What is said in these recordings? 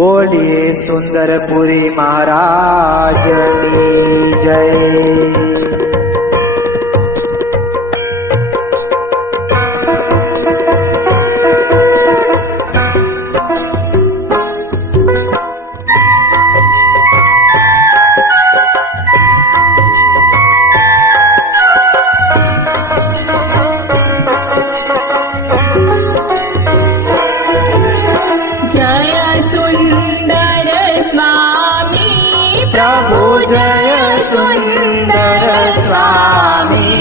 બોલીએ સુંદરપુરી મહારાજની જય। प्रभु जय सुंदर स्वामी।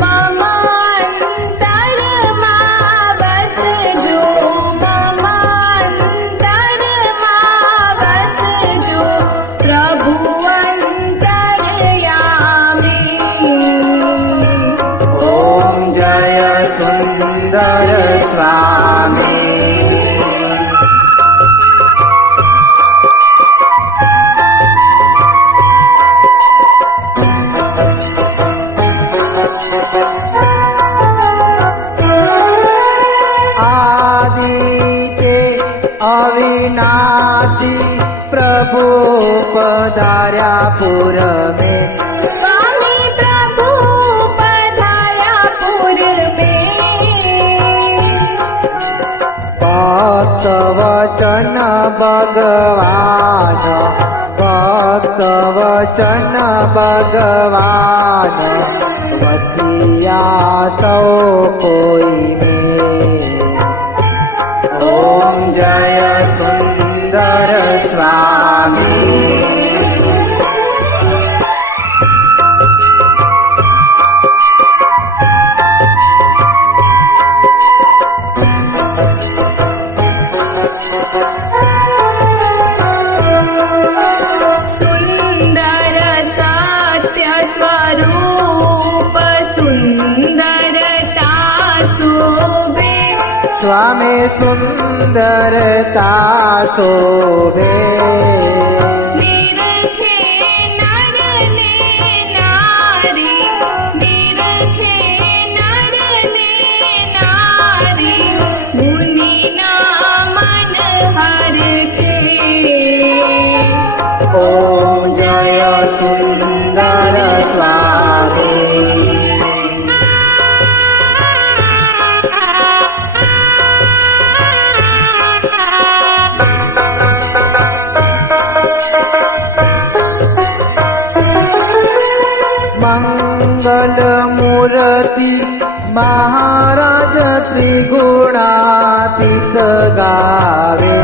मम अंतर मां बसजो, मम अंतर मां बसजो, प्रभु अंतर्यामी। ओम जय सुंदर स्वामी। अविनाशी प्रभु पधार्या पुर में, स्वामी प्रभु पधार्या पुर में। भक्त वचन भगवान, भक्त वचन भगवान, वसिया सौ कोई में। ओम जय सुंदर स्वामी। सुंदर सत्य स्वरूप सुंदरता शोभे, स्वामी सुंदरता शोभे। निरखे नर ने नारी, निरखे नर ने नारी, मुनि ना मन हरखे। ओम जय सुंदर स्वामी। मंगल मूर्ति महाराज त्रिगुणातीत गावे,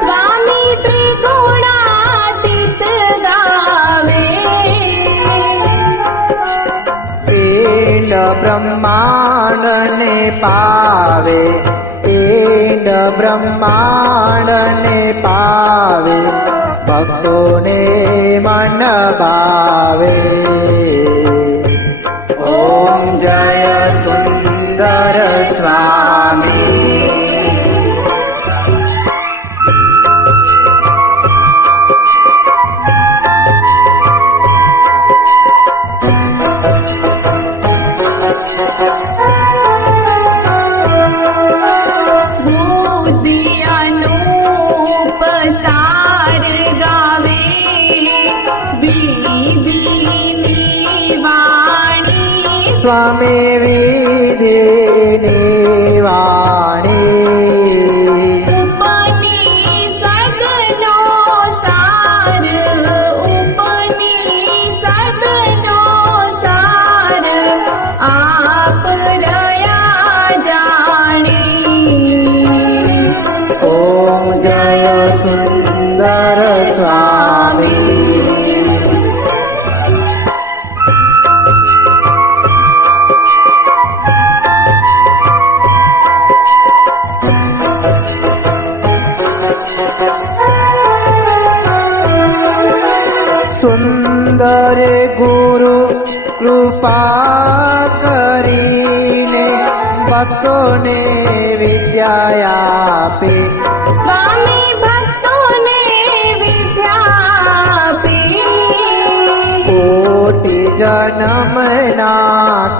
स्वामी त्रिगुणातीत गावे। एन ब्रह्मांड ने पावे, एन ब्रह्मांड ने पावे, भक्तों ने मन भावे। ओम जय सुंदर स्वामी। बुद्धि अनूप सार गावे, विधिनी वाणी, स्वामी विधिनी वाणी। उपनिषदनो सार, उपनिषदनो सार, आप रया जाणी। ओम जय सुंदर स्वामी। सुंदर गुरु कृपा करीने भक्तों ने विद्या आपे, स्वामी भक्तों ने विद्या आपी। कोटि जन्म ना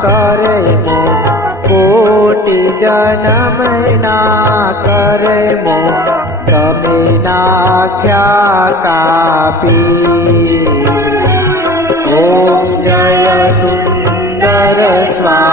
करे मोह, कोटि जन्म ना करे ધર્મો તમે નાખ્યા કાપી. ઓમ જય સુંદર સ્વામી